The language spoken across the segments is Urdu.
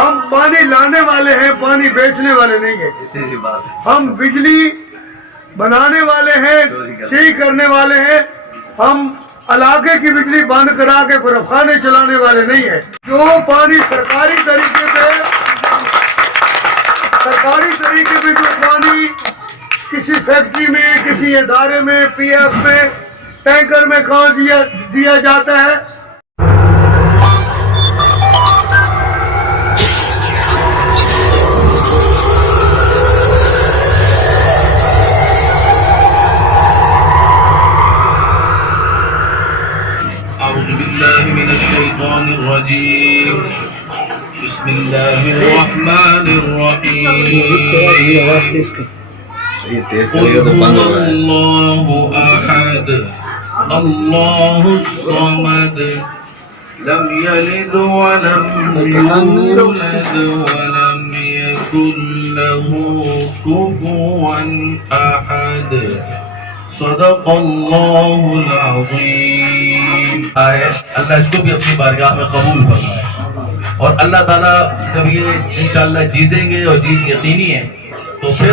ہم پانی لانے والے ہیں، پانی بیچنے والے نہیں ہیں۔ اتنی سی بات ہے۔ ہم بجلی بنانے والے ہیں، صحیح کرنے والے ہیں۔ ہم علاقے کی بجلی بند کرا کے پھر افخانے چلانے والے نہیں ہیں۔ جو پانی سرکاری طریقے پہ جو پانی کسی فیکٹری میں، کسی ادارے میں، پی ایف میں، ٹینکر میں کہاں دیا جاتا ہے، أعوذ بالله من الشيطان الرجيم بسم الله الرحمن الرحيم یہ تیز کریے تو بند ہو رہا ہے۔ الله أحد الله الصمد لم يلد ولم يولد ولم يكن له كفوا أحد صدق اللہ العظیم۔ آئے اللہ اس کو بھی اپنی بارگاہ میں قبول فرمائے، اور اللہ تعالیٰ جب یہ انشاءاللہ جیتیں گے اور جیت یقینی ہے تو پھر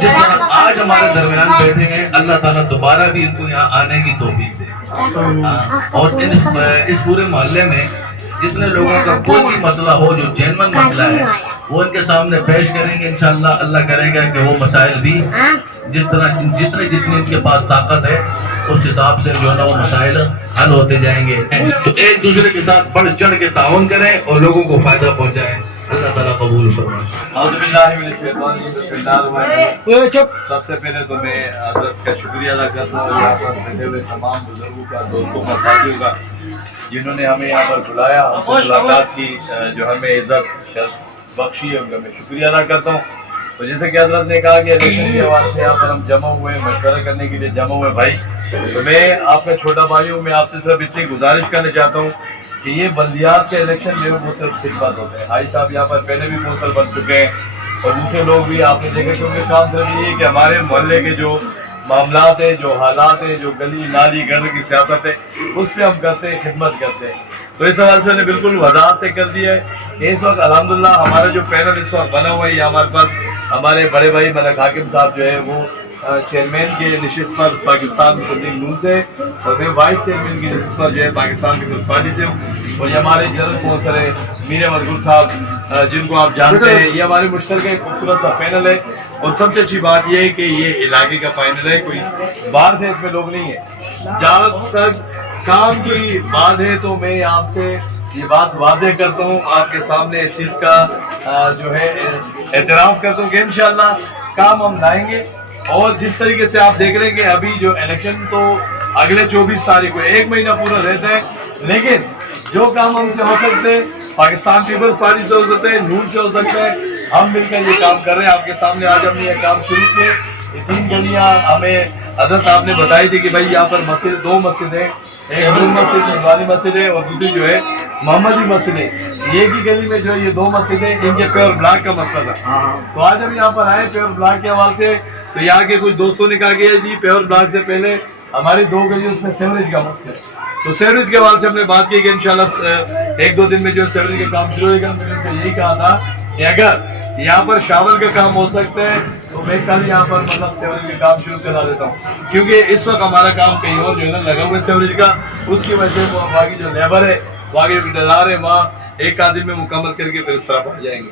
جس طرح آج ہمارے درمیان بیٹھے ہیں اللہ تعالیٰ دوبارہ بھی ان کو یہاں آنے کی توفیق دے، اور اس پورے محلے میں جتنے لوگوں کا کوئی بھی مسئلہ ہو جو جینون مسئلہ ہے وہ ان کے سامنے پیش کریں گے انشاءاللہ۔ اللہ کرے گا کہ وہ مسائل بھی جس طرح جتنی ان کے پاس طاقت ہے اس حساب سے جو ہے نا وہ مسائل حل ہوتے جائیں گے۔ تو ایک دوسرے کے ساتھ بڑھ چڑھ کے تعاون کریں اور لوگوں کو فائدہ پہنچائیں۔ اللہ تعالیٰ قبول فرمائے۔ اعوذ باللہ من الشیطان الرجیم، بسم اللہ الرحمن الرحیم۔ سب سے پہلے تو میں حضرت کا شکریہ ادا کرتا ہوں یہاں پر بیٹھے ہوئے تمام بزرگوں کا، دوستوں کا، ساتھیوں کا، جنہوں نے ہمیں یہاں پر بلایا، ہم سے ملاقات کی، جو ہمیں عزت شرف بخشی ہے، ان کا میں شکریہ ادا کرتا ہوں۔ تو جیسے کہ حضرت نے کہا کہ الیکشن کے حوالے سے یہاں پر ہم جمع ہوئے، مشورہ کرنے کے لیے جمع ہوئے بھائی، تو میں آپ کا چھوٹا بھائی ہوں، میں آپ سے صرف اتنی گزارش کرنا چاہتا ہوں کہ یہ بلدیات کے الیکشن جو ہے وہ صرف خدمت ہوتے ہیں۔ حاجی صاحب یہاں پر پہلے بھی کونسل بن چکے ہیں اور دوسرے لوگ بھی آپ نے دیکھا کہ ان کے کام صرف یہ ہے کہ ہمارے محلے کے جو معاملات ہیں، جو حالات ہیں، جو گلی نالی گٹر کی سیاست ہے اس پہ ہم کرتے ہیں، خدمت کرتے ہیں۔ تو اس حوالے سے نے بالکل وضاحت سے کر دیا ہے کہ اس وقت الحمدللہ ہمارا جو پینل اس وقت بنا ہوا ہے یہ ہمارے پاس ہمارے بڑے بھائی ملک حاکم صاحب جو ہے وہ چیئرمین کے نشست پر پاکستان مسلم لیگ نون سے، اور میں وائس چیئرمین کی نشست پر جو ہے پاکستان پیپلز پارٹی سے ہوں، اور یہ ہمارے جنرل کونسل ہے میر احمد گل صاحب جن کو آپ جانتے ہیں۔ یہ ہمارے مشترکہ ایک خوبصورت سا پینل ہے، اور سب سے اچھی بات یہ ہے کہ یہ علاقے کا فائنل ہے، کوئی باہر سے اس میں لوگ نہیں ہیں۔ جہاں تک کام کی بات ہے تو میں آپ سے یہ بات واضح کرتا ہوں، آپ کے سامنے اس چیز کا جو ہے اعتراف کرتا ہوں کہ انشاءاللہ کام ہم لائیں گے۔ اور جس طریقے سے آپ دیکھ رہے ہیں کہ ابھی جو الیکشن تو اگلے 24 تاریخ کو 1 مہینہ پورا رہتا ہے، لیکن جو کام ہم سے ہو سکتے ہیں پاکستان پیپلز پارٹی سے ہو سکتے ہیں، نون سے ہو سکتے ہیں، ہم مل کر یہ کام کر رہے ہیں۔ آپ کے سامنے آج ہم نے یہ کام شروع کیے، یہ 3 گلیاں ہمیں حضرت آپ نے بتائی تھی کہ بھائی یہاں پر مسجد 2 مسجدیں، ایک نور مسجد نورانی مسجد ہے اور دوسری جو ہے محمدی مسجد ہے۔ یہ کی گلی میں جو ہے یہ 2 مسجدیں، ان کے پیور بلاک کا مسئلہ تھا، تو آج ہم یہاں پر آئے پیور بلاک کے حوالے سے۔ تو یہاں کے کچھ دوستوں نے کہا کہ جی پیور بلاک سے پہلے ہماری 2 گلی اس میں سیوریج کا مسئلہ ہے، تو سیوریج کے حوالے سے ہم نے بات کی کہ انشاءاللہ 1-2 دن میں جو سیوریج کا کام شروع ہوگا۔ میں نے سے یہی کہا تھا کہ اگر یہاں پر شاول کا کام ہو سکتا ہے تو میں کل یہاں پر مطلب سیوریج کا کام شروع کرا دیتا ہوں، کیونکہ اس وقت ہمارا کام کہیں اور جو ہے نا لگا ہوا ہے سیوریج کا، اس کی وجہ سے وہ باقی جو لیبر ہے، باقی جو ٹھیکیدار ہے، وہاں 1 آدھ دن میں مکمل کر کے پھر اس طرف آ جائیں گے۔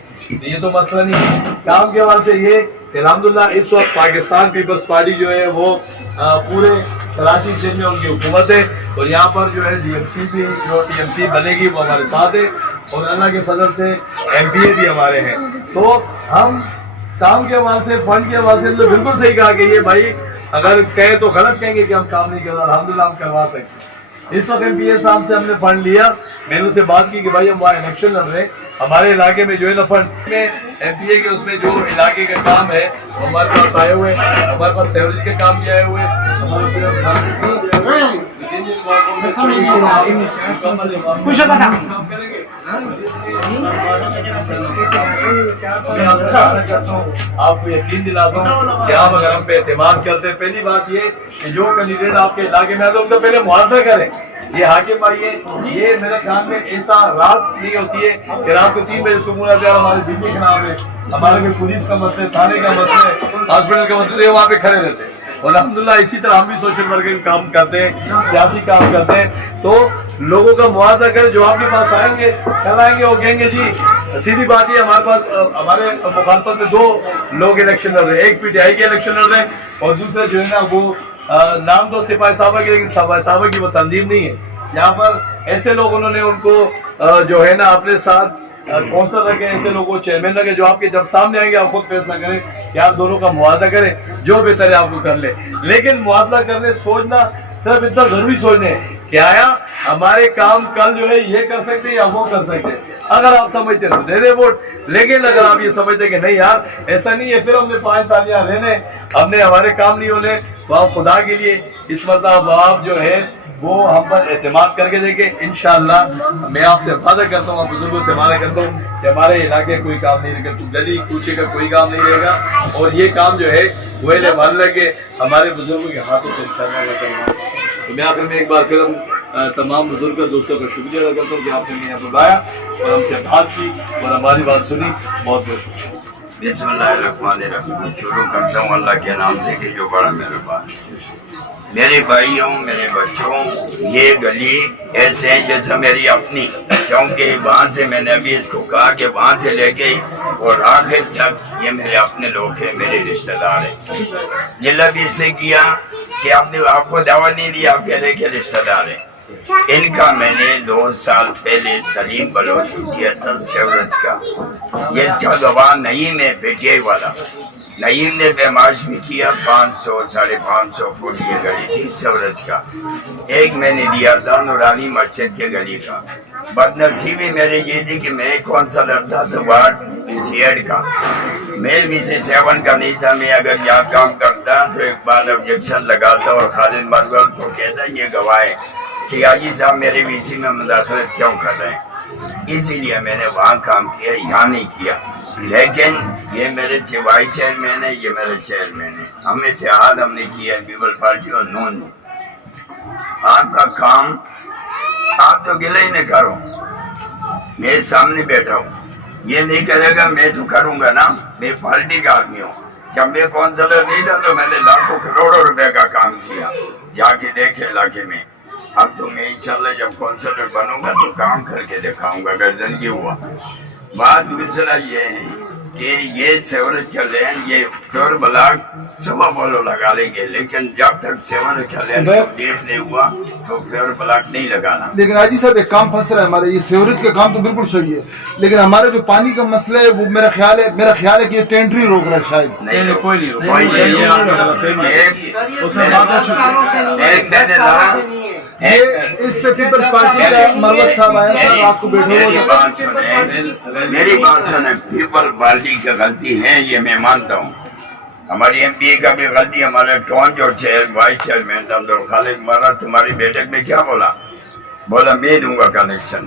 یہ تو مسئلہ نہیں ہے کام کے حوالے سے یہ کہ الحمدللہ اس وقت پاکستان پیپلز پارٹی جو ہے وہ پورے کراچی شہر میں ان کی حکومت ہے، اور یہاں پر جو ہے ڈی ایم سی بھی جو ٹی ایم سی بنے گی وہ ہمارے ساتھ ہے، اور اللہ کے فضل سے ایم پی اے بھی ہمارے ہیں۔ تو ہم کام کے حوالے سے، فنڈ کے حوالے سے بالکل صحیح کہا کہ یہ بھائی اگر کہے تو غلط کہیں گے کہ ہم کام نہیں کر رہے، الحمدللہ ہم کروا سکتے ہیں۔ اس وقت ایم پی اے صاحب سے ہم نے فنڈ لیا، میں نے ان سے بات کی کہ بھائی ہم وہاں الیکشن لڑ رہے ہیں، ہمارے علاقے میں جو ہے نا فنڈ میں ایم پی اے کے اس میں جو علاقے کا کام ہے وہ ہمارے پاس آئے ہوئے، ہمارے پاس سیوریج کے کام بھی آئے ہوئے، آپ کو یقین دلاتا ہوں کہ آپ اگر ہم پہ اعتماد کرتے ہیں، پہلی بات یہ کہ جو کینڈیڈیٹ آپ کے علاقے میں آتے ہیں ان کا پہلے محاصرہ کریں یہ حاکم بھائی ہے، یہ میرے خیال میں ایسا رات نہیں ہوتی ہے کہ رات کو 3 بجے صبح آتے ہیں ہماری دلی خراب ہے، ہمارے کوئی پولیس کا مسئلہ ہے، تھانے کا مسئلہ ہے، ہاسپٹل کا مسئلہ ہے، وہاں پہ کھڑے رہتے ہیں۔ اور الحمدللہ اسی طرح ہم بھی سوشل ورک کے کام کرتے ہیں، سیاسی کام کرتے ہیں، تو لوگوں کا مواضع کریں، جو آپ کے پاس آئیں گے کل آئیں گے وہ کہیں گے جی سیدھی بات یہ ہمارے پاس ہمارے مخالفت میں 2 لوگ الیکشن لڑ رہے ہیں، ایک PTI کے الیکشن لڑ رہے ہیں اور دوسرے جو ہے نا وہ نام تو سپاہی صاحبہ کی لیکن سپاہی صاحبہ کی وہ تنظیم نہیں ہے۔ یہاں پر ایسے لوگ انہوں نے ان کو جو ہے نا اپنے ساتھ کونسلر رکھے، ایسے لوگوں کو چیئرمین رکھے جو آپ کے جب سامنے آئیں گے آپ خود فیصلہ کریں کہ آپ دونوں کا موازنہ کریں، جو بہتر ہے آپ کو کر لیں۔ لیکن موازنہ کرنے سوچنا صرف اتنا ضروری سوچنے کہ آیا ہمارے کام کل جو ہے یہ کر سکتے ہیں یا وہ کر سکتے ہیں، اگر آپ سمجھتے تو دے دے ووٹ، لیکن اگر آپ یہ سمجھتے کہ نہیں یار ایسا نہیں ہے، پھر ہم نے 5 سال یہاں رہنے، ہم نے ہمارے کام نہیں ہونے، تو آپ خدا کے لیے اس مرتبہ آپ جو ہے وہ ہم پر اعتماد کر کے دیکھیں۔ انشاءاللہ میں آپ سے وعدہ کرتا ہوں، آپ بزرگوں سے وعدہ کرتا ہوں کہ ہمارے علاقے کوئی کام نہیں رہے گا، گلی کوچے کا کوئی کام نہیں رہے گا، اور یہ کام جو ہے وہ محلے کے ہمارے بزرگوں کے ہاتھوں سے انشاءاللہ کرنا ہے۔ تو میں آخر میں ایک بار پھر ہم تمام بزرگ دوستوں کا شکریہ ادا کرتا ہوں کہ آپ نے ہمیں یہاں بلایا اور ہم سے بات کی اور ہماری بات سنی، بہت بہت شکریہ۔ بسم اللہ الرحمن الرحیم، شروع کرتا ہوں اللہ کے نام سے کہ جو بڑا مہربان۔ میرے بھائیوں، میرے بچوں، یہ گلی ایسے ہیں جیسے میری اپنی، کیونکہ وہاں سے میں نے ابھی اس کو کہا کہ وہاں سے لے کے اور آخر تک یہ میرے اپنے لوگ ہیں، میرے رشتہ دار ہیں۔ یہ بھی اس سے کیا کہ آپ کو دعوت نہیں دی، آپ کہہ رہے کہ رشتہ دار ہیں۔ ان کا میں نے 2 سال پہلے سلیم بلوچ کو کیا تھا سیورج کا، یہ اس کا گواہ نعیم ہے PTI والا، نعیم نے پیمائش بھی کیا 500 550 فٹ یہ گلی تھی سیورج کا۔ ایک میں نے دیا تھا نورانی مسجد کے گلی کا۔ بدنصیبی میرے یہ تھی کہ میں کون سا لڑتا تھا وارڈ PCA کا، میں VC7 کا نہیں تھا۔ میں اگر یہاں کام کرتا تو ایک بار آبجیکشن لگاتا اور خالد مرغل کو کہتا یہ گواہ ہے کہ حاجی صاحب میرے VC میں مداخلت کیوں کر رہے ہیں، اسی لیے میں نے وہاں کام کیا، یہاں نہیں کیا۔ لیکن یہ میرے وائس چیئرمین ہے، یہ میرے چیئرمین ہے، ہم اتحاد ہم نے کیا پیپل پارٹی اور نون نے۔ آپ کا کام آپ تو گلے ہی نہ کرو، میں سامنے بیٹھا ہوں، یہ نہیں کرے گا میں تو کروں گا نا، میں پارٹی کا آدمی ہوں۔ جب میں کونسلر نہیں تھا تو میں نے لاکھوں کروڑوں روپے کا کام کیا، جا کے دیکھے علاقے میں۔ اب تو میں انشاءاللہ جب کونسلر بنوں گا تو کام کر کے دکھاؤں گا اگر زندگی ہوا۔ بات دوسرا یہ ہے کہ یہ سیورج کا لین یہ پیور بلاک صبح بولو لگا لیں گے، لیکن جب تک سیورج کا لین کمپلیٹ نہیں ہوا تو پیور بلاک نہیں لگانا۔ لیکن حاجی صاحب ایک کام پھنس رہا ہے ہمارا، یہ سیوریج کا کام تو بالکل صحیح ہے، لیکن ہمارا جو پانی کا مسئلہ ہے وہ میرا خیال ہے کہ یہ ٹینڈری روک رہا ہے شاید۔ نہیں کوئی نہیں اس پہ پیپلز پارٹی کا مروت صاحب آیا تھا، رات کو بیٹھے ہوئے میری بات سنیں، پیپل پارٹی کی غلطی ہے یہ میں مانتا ہوں، ہماری MP کا بھی غلطی، ہمارا ٹون جو وائس چیئرمین تھا خالد مرا تمہاری بیٹھک میں کیا بولا میں دوں گا کنیکشن،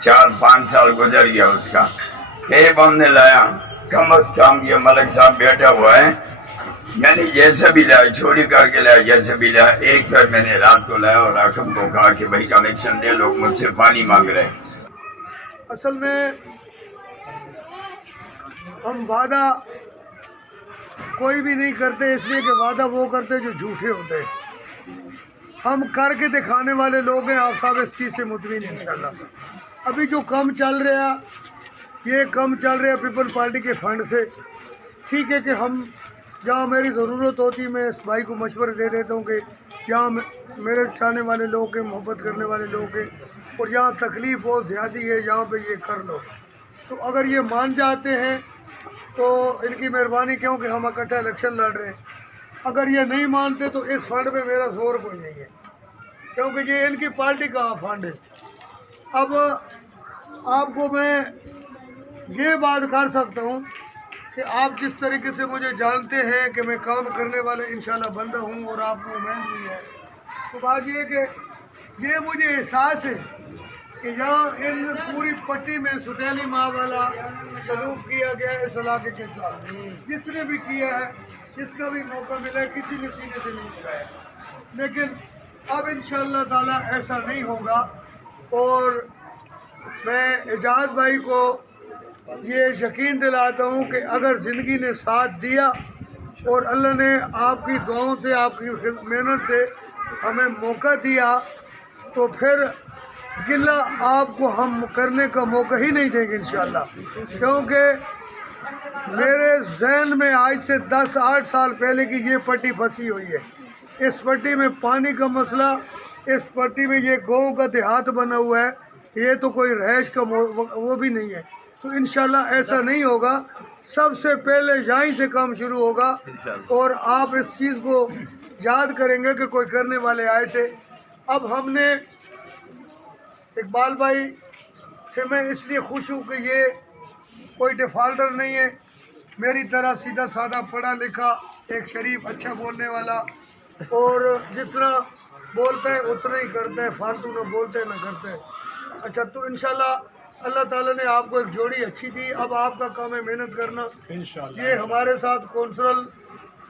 4-5 سال گزر گیا اس کا، ٹیپ ہم نے لایا، کم از کم یہ ملک صاحب بیٹھا ہوا ہے، یعنی جیسا بھی لایا چوری کر کے لایا، جیسے بھی لایا، ایک بار میں نے رات کو لایا اور حاکم کو کہا کہ بھائی کنیکشن دے، لوگ مجھ سے پانی مانگ رہے ہیں۔ اصل میں ہم وعدہ کوئی بھی نہیں کرتے، اس لیے کہ وعدہ وہ کرتے جو جھوٹے ہوتے ہیں، ہم کر کے دکھانے والے لوگ ہیں۔ آپ صاحب اس چیز سے مطمئن ہیں انشاءاللہ۔ ابھی جو کم چل رہا یہ کم چل رہا پیپل پارٹی کے فنڈ سے، ٹھیک ہے کہ ہم جہاں میری ضرورت ہوتی میں اس بھائی کو مشورے دے دیتا ہوں کہ جہاں میرے چاہنے والے لوگ ہیں، محبت کرنے والے لوگ ہیں، اور جہاں تکلیف بہت زیادہ ہے جہاں پہ یہ کر لو، تو اگر یہ مان جاتے ہیں تو ان کی مہربانی، کیونکہ ہم اکٹھا الیکشن لڑ رہے ہیں۔ اگر یہ نہیں مانتے تو اس فنڈ پہ میرا زور کوئی نہیں ہے، کیونکہ یہ ان کی پارٹی کا فنڈ ہے۔ اب آپ کو میں یہ بات کر سکتا ہوں کہ آپ جس طریقے سے مجھے جانتے ہیں کہ میں کام کرنے والا انشاءاللہ بندہ ہوں اور آپ کو امید بھی ہے، تو بات یہ کہ یہ مجھے احساس ہے کہ جہاں ان پوری پٹی میں ستیلی ماں والا سلوک کیا گیا ہے اس علاقے کے ساتھ، جس نے بھی کیا ہے، جس کا بھی موقع ملا ہے، کسی نے سینے سے نہیں کیا ہے، لیکن اب انشاءاللہ تعالی ایسا نہیں ہوگا. اور میں اعجاز بھائی کو یہ یقین دلاتا ہوں کہ اگر زندگی نے ساتھ دیا اور اللہ نے آپ کی دعاؤں سے آپ کی محنت سے ہمیں موقع دیا تو پھر گلہ آپ کو ہم کرنے کا موقع ہی نہیں دیں گے انشاءاللہ. کیونکہ میرے ذہن میں آج سے 10-8 سال پہلے کی یہ پٹی پھنسی ہوئی ہے. اس پٹی میں پانی کا مسئلہ، اس پٹی میں یہ گاؤں کا دیہات بنا ہوا ہے، یہ تو کوئی رہائش کا وہ بھی نہیں ہے. تو انشاءاللہ ایسا نہیں ہوگا. سب سے پہلے یہیں سے کام شروع ہوگا اور آپ اس چیز کو یاد کریں گے کہ کوئی کرنے والے آئے تھے. اب ہم نے اقبال بھائی سے میں اس لیے خوش ہوں کہ یہ کوئی ڈیفالٹر نہیں ہے، میری طرح سیدھا سادہ پڑھا لکھا، ایک شریف اچھا بولنے والا، اور جتنا بولتا ہے اتنا ہی کرتا ہے، فالتو نہ بولتے نہ کرتے. اچھا، تو انشاءاللہ اللہ تعالیٰ نے آپ کو ایک جوڑی اچھی دی. اب آپ کا کام ہے محنت کرنا. یہ ہمارے ساتھ کونسل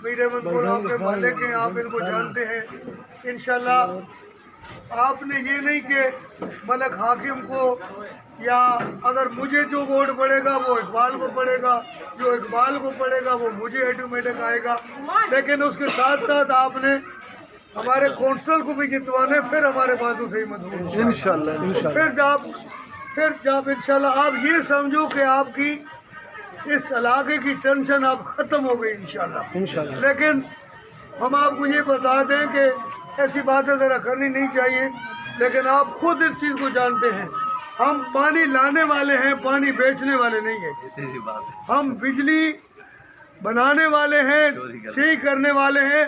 میر احمد غلام کے مالک ہیں، آپ ان کو جانتے ہیں. انشاءاللہ آپ نے یہ نہیں کہ ملک حاکم کو یا اگر مجھے جو ووٹ پڑے گا وہ اقبال کو پڑے گا، جو اقبال کو پڑے گا وہ مجھے آٹومیٹک آئے گا. لیکن اس کے ساتھ ساتھ آپ نے ہمارے کونسل کو بھی جتوانا، پھر ہمارے بازو سے ہی مضبوط انشاءاللہ. پھر جب انشاءاللہ آپ یہ سمجھو کہ آپ کی اس علاقے کی ٹینشن اب ختم ہو گئی انشاءاللہ. لیکن ہم آپ کو یہ بتا دیں کہ ایسی باتیں ذرا کرنی نہیں چاہیے، لیکن آپ خود اس چیز کو جانتے ہیں ہم پانی لانے والے ہیں، پانی بیچنے والے نہیں ہیں. اتنی سی بات ہے. ہم بجلی بنانے والے ہیں، صحیح کرنے والے ہیں.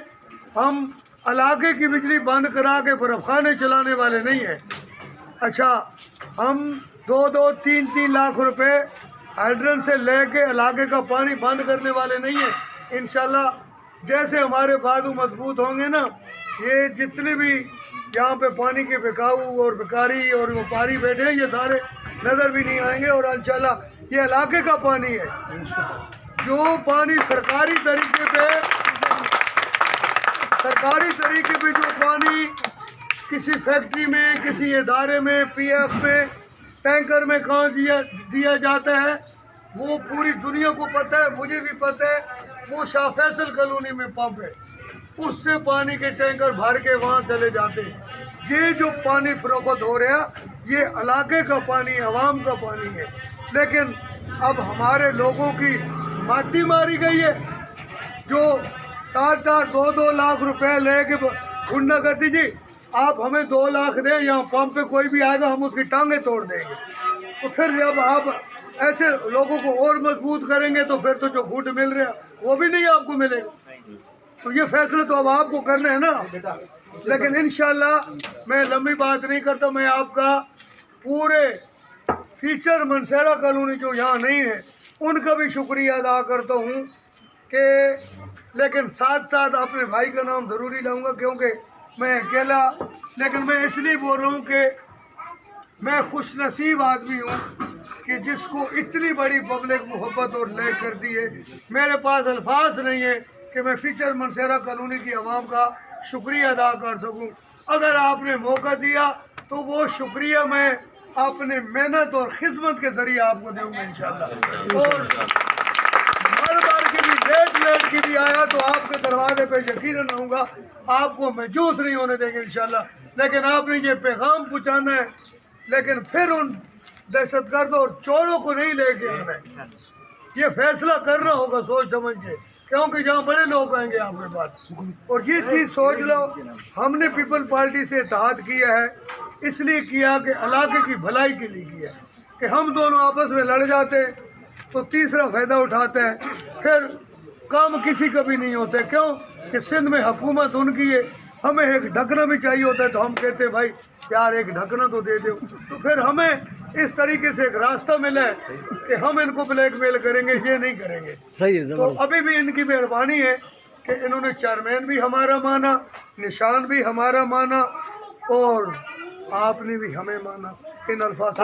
ہم علاقے کی بجلی بند کرا کے برف خانے چلانے والے نہیں ہیں. اچھا، ہم 2-3 لاکھ روپے ہائیڈرن سے لے کے علاقے کا پانی بند کرنے والے نہیں ہیں. انشاءاللہ جیسے ہمارے بازو مضبوط ہوں گے نا، یہ جتنے بھی یہاں پہ پانی کے بکاؤ اور بکاری اور وپاری بیٹھے ہیں یہ سارے نظر بھی نہیں آئیں گے. اور انشاءاللہ یہ علاقے کا پانی ہے. جو پانی سرکاری طریقے پہ جو پانی کسی فیکٹری میں، کسی ادارے میں، پی ایف میں، ٹینکر میں کہاں دیا جاتا ہے وہ پوری دنیا کو پتہ ہے، مجھے بھی پتہ ہے. وہ شاہ فیصل کالونی میں پمپ ہے، اس سے پانی کے ٹینکر بھر کے وہاں چلے جاتے ہیں. یہ جو پانی فروخت ہو رہا یہ علاقے کا پانی، عوام کا پانی ہے. لیکن اب ہمارے لوگوں کی ماتی ماری گئی ہے، جو 4-2 لاکھ روپے لے کے ڈھونڈنا کرتی جی آپ ہمیں 2 لاکھ دیں، یہاں پمپ پہ کوئی بھی آئے گا ہم اس کی ٹانگیں توڑ دیں گے. تو پھر جب آپ ایسے لوگوں کو اور مضبوط کریں گے تو پھر تو جو گھوٹ مل رہا وہ بھی نہیں آپ کو ملے گا. تو یہ فیصلہ تو اب آپ کو کرنا ہے نا. لیکن انشاءاللہ میں لمبی بات نہیں کرتا، میں آپ کا پورے فیچر منصیرہ کالونی جو یہاں نہیں ہے ان کا بھی شکریہ ادا کرتا ہوں کہ، لیکن ساتھ ساتھ اپنے بھائی کا نام ضروری لاؤں گا کیونکہ میں اکیلا، لیکن میں اس لیے بول رہا ہوں کہ میں خوش نصیب آدمی ہوں کہ جس کو اتنی بڑی پبلک محبت اور لے کرتی ہے. میرے پاس الفاظ نہیں ہے کہ میں فیچر منصیرہ کالونی کی عوام کا شکریہ ادا کر سکوں. اگر آپ نے موقع دیا تو وہ شکریہ میں اپنے محنت اور خدمت کے ذریعے آپ کو دوں گا انشاءاللہ. اور ہر بار کی بھی لیٹ کی بھی آیا تو آپ کے دروازے پہ یقیناً آؤں گا، آپ کو محجوس نہیں ہونے دیں گے انشاءاللہ. لیکن آپ نے یہ پیغام پہنچانا ہے، لیکن پھر ان دہشت گرد اور چوروں کو نہیں لے کے آنا ہے. یہ فیصلہ کرنا ہوگا سوچ سمجھ کے، کیونکہ جہاں بڑے لوگ آئیں گے آپ کے پاس. اور یہ چیز سوچ لو، ہم نے پیپل پارٹی سے اتحاد کیا ہے اس لیے کیا کہ علاقے کی بھلائی کے لیے کیا کہ ہم دونوں آپس میں لڑ جاتے تو تیسرا فائدہ اٹھاتا ہے، پھر کام کسی کا بھی نہیں ہوتا. کیوں کہ سندھ میں حکومت ان کی ہے، ہمیں ایک ڈھکنا بھی چاہیے ہوتا ہے تو ہم کہتے ہیں بھائی یار ایک ڈھکنا تو دے دو. تو پھر ہمیں اس طریقے سے ایک راستہ ملا ہے کہ ہم ان کو بلیک میل کریں گے، یہ نہیں کریں گے. تو ابھی بھی ان کی مہربانی ہے کہ انہوں نے چیئرمین بھی ہمارا مانا، نشان بھی ہمارا مانا، اور آپ نے بھی ہمیں مانا. ان الفاظ